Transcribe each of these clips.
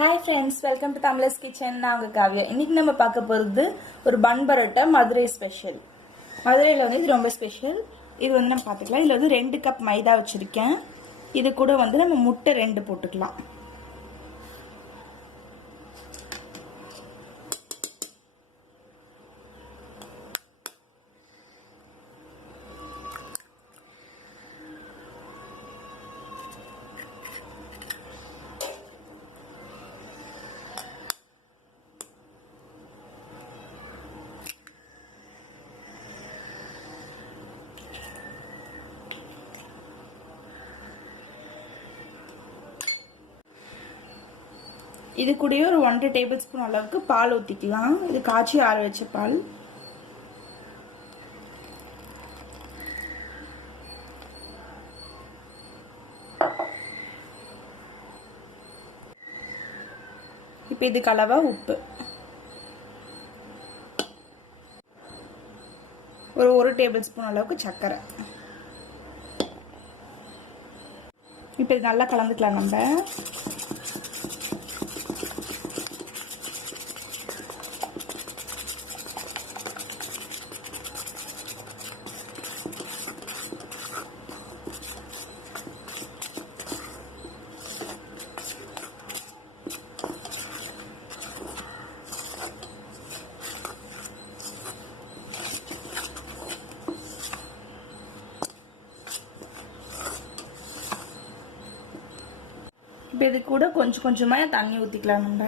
Hi friends, welcome to Tamla's Kitchen. நான் காவியா. இன்னைக்கு நம்ம பார்க்க போறது ஒரு பன் பரோட்டா மதுரை ஸ்பெஷல். மதுரையில வந்து இது ரொம்ப ஸ்பெஷல். இது வந்து நம்ம பார்த்துக்கலாம். இதுல வந்து 2 கப் மைதா வச்சிருக்கேன். இது கூட வந்து நம்ம முட்டை 2 போட்டுக்கலாம். இது கூடயே ஒரு 1 டேபிள்ஸ்பூன் அளவுக்கு பால் ஊத்திக்கலாம். இது காய்ச்சி ஆற வச்ச பால். இப்போ இதுக்கு அளவா உப்பு. ஒரு 1 டேபிள்ஸ்பூன் அளவுக்கு சர்க்கரை. இப்போ இது நல்லா கலந்துக்கலாம் நம்ம. இப்போ இது கூட கொஞ்சம் கொஞ்சமாக தண்ணி ஊற்றிக்கலாம் நம்ம.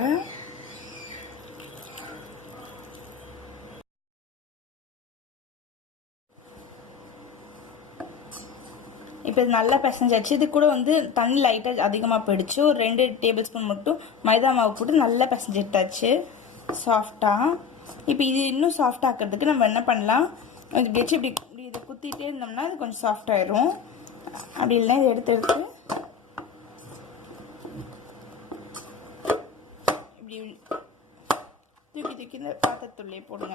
இப்போ இது நல்லா பிசைஞ்சாச்சு. இது கூட வந்து தண்ணி லைட்டாக அதிகமாக போயிடுச்சு. ஒரு 2 டேபிள்ஸ்பூன் மட்டும் மைதா மாவு போட்டு நல்லா பிசைஞ்சிட்டாச்சு சாஃப்டாக. இப்போ இது இன்னும் சாஃப்ட் ஆக்கிறதுக்கு நம்ம என்ன பண்ணலாம், இப்படி வச்சு இப்படி இதை குத்திட்டே இருந்தோம்னா இது கொஞ்சம் சாஃப்ட் ஆயிரும். அப்படி இல்லைன்னா இதை எடுத்து தூக்கி இந்த பாத்திரத்துள்ளே போடுங்க.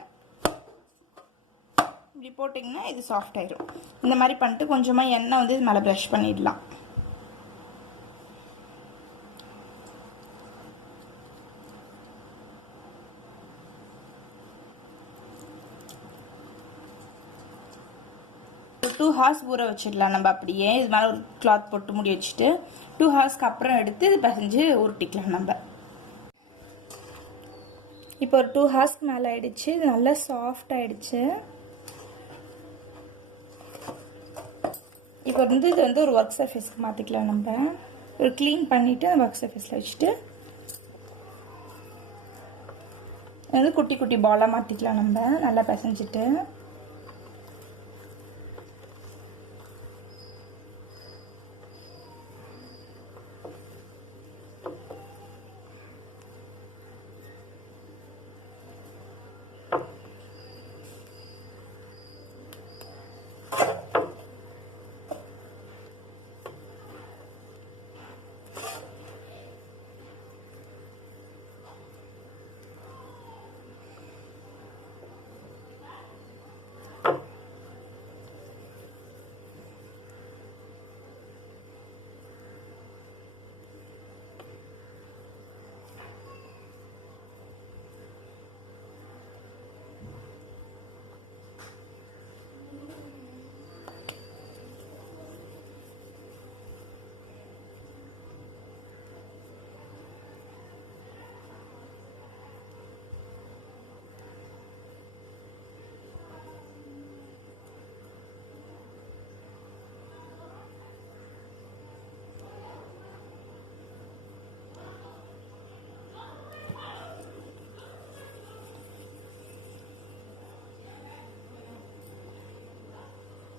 இப்படி போட்டிங்கன்னா இது சாஃப்ட் ஆயிடும். இந்த மாதிரி பண்ணிட்டு கொஞ்சமாக எண்ணெய் வந்து இது மேலே ப்ரஷ் பண்ணிடலாம். ஒரு 2 ஹார்ஸ் ஊற வச்சிடலாம் நம்ம. அப்படியே இது மேலே ஒரு கிளாத் போட்டு மூடி வச்சுட்டு 2 ஹார்ஸ்க்கு அப்புறம் எடுத்து இது பிசைஞ்சு உருட்டிக்கலாம் நம்ம. இப்போ ஒரு 2 ஹார்ஸ்க்கு மேலே ஆயிடுச்சு. இது நல்லா சாஃப்ட் ஆயிடுச்சு. இப்போ வந்து இது வந்து ஒரு ஒர்க் சர்ஃபேஸ்க்கு மாற்றிக்கலாம் நம்ம. ஒரு க்ளீன் பண்ணிவிட்டு அந்த ஒர்க் சர்ஃபேஸில் வச்சுட்டு வந்து குட்டி குட்டி பாலாக மாற்றிக்கலாம் நம்ம. நல்லா பிசைஞ்சிட்டு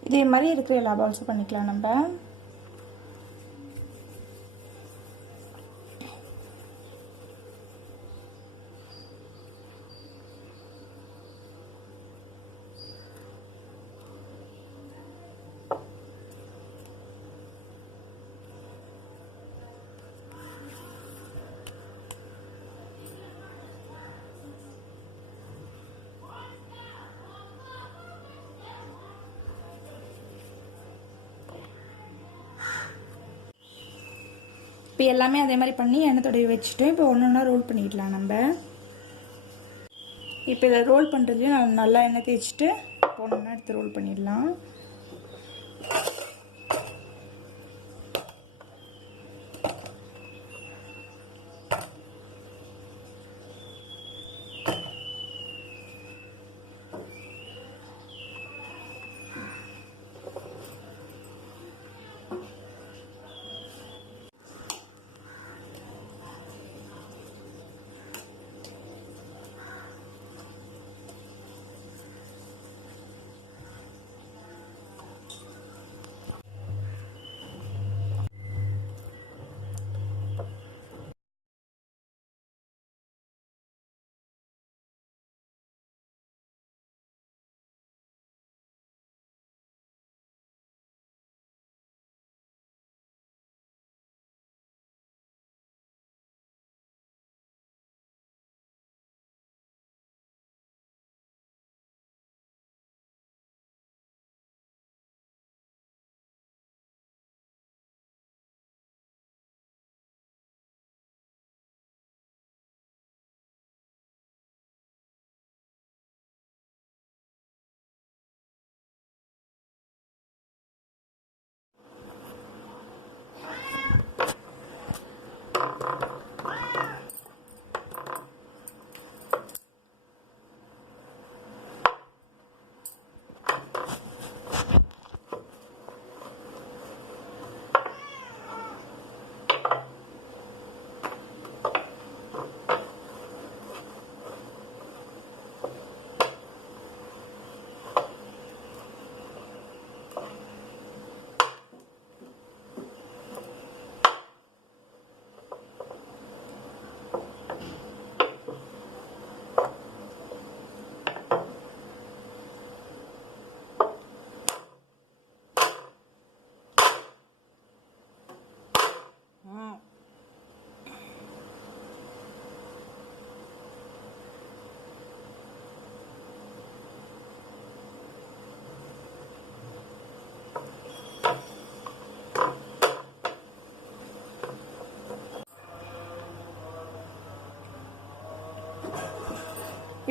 இதே மாதிரி இருக்கிற எல்லா பால்ஸும் பண்ணிக்கலாம் நம்ம. எல்லாமே அதே மாதிரி பண்ணி எண்ணெய் தடவி வச்சுட்டோம். இப்போ ஒன்று ஒன்றா ரோல் பண்ணிடலாம் நம்ம. இப்போ இதை ரோல் பண்ணுறதுலையும் நான் நல்லா எண்ணெய் தேய்ச்சிட்டு ஒன்று ஒன்றா எடுத்து ரோல் பண்ணிடலாம்.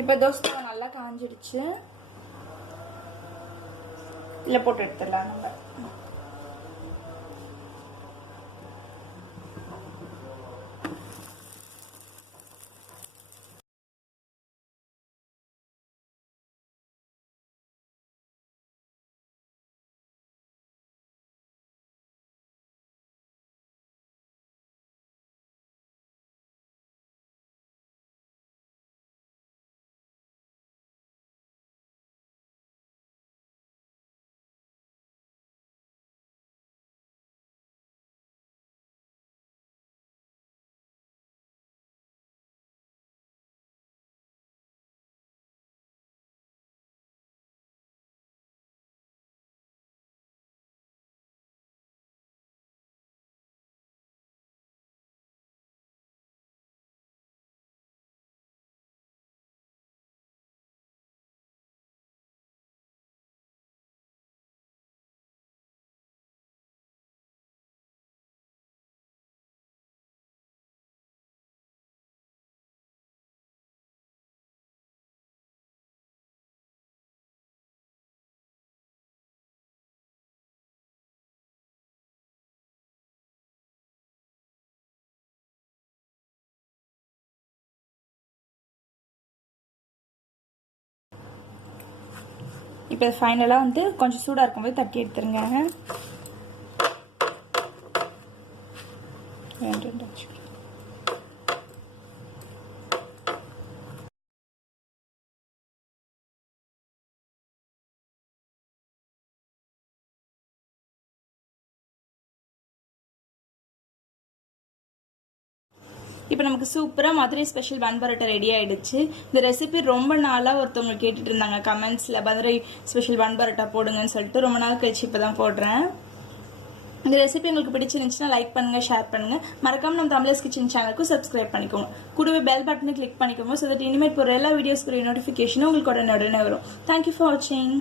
இப்போ தோசை நல்லா காஞ்சிடுச்சு. இல்லை போட்டு எடுத்துடலாம் நம்ம. இப்போ ஃபைனலாக வந்து கொஞ்சம் சூடாக இருக்கும்போது தட்டி எடுத்துருங்க. இப்போ நமக்கு சூப்பராக மதுரை ஸ்பெஷல் பன் பரோட்டா ரெடி ஆயிடுச்சு. இந்த ரெசிபி ரொம்ப நாளாக ஒருத்தவங்க கேட்டுட்டு இருந்தாங்க கமெண்ட்ஸில், மதுரை ஸ்பெஷல் பன் பரோட்டா போடுங்கன்னு சொல்லிட்டு. ரொம்ப நாள் கழிச்சு இப்போ தான் போடுறேன். இந்த ரெசிபி உங்களுக்கு பிடிச்சிருந்துச்சுன்னா லைக் பண்ணுங்க, ஷேர் பண்ணுங்க. மறக்காம நம்ம தமிழர்ஸ் கிச்சன் சேனலுக்கு சப்ஸ்கிரைப் பண்ணிக்கோங்க. கூடவே பெல் பட்டனை கிளிக் பண்ணிக்கோங்க. ஸோ தட் இனிமேல் போகிற எல்லா வீடியோஸ்க்குரிய நோட்டிஃபிகேஷனும் உங்களுக்கு உடனே வரும். தேங்க்யூ ஃபார் வாட்சிங்.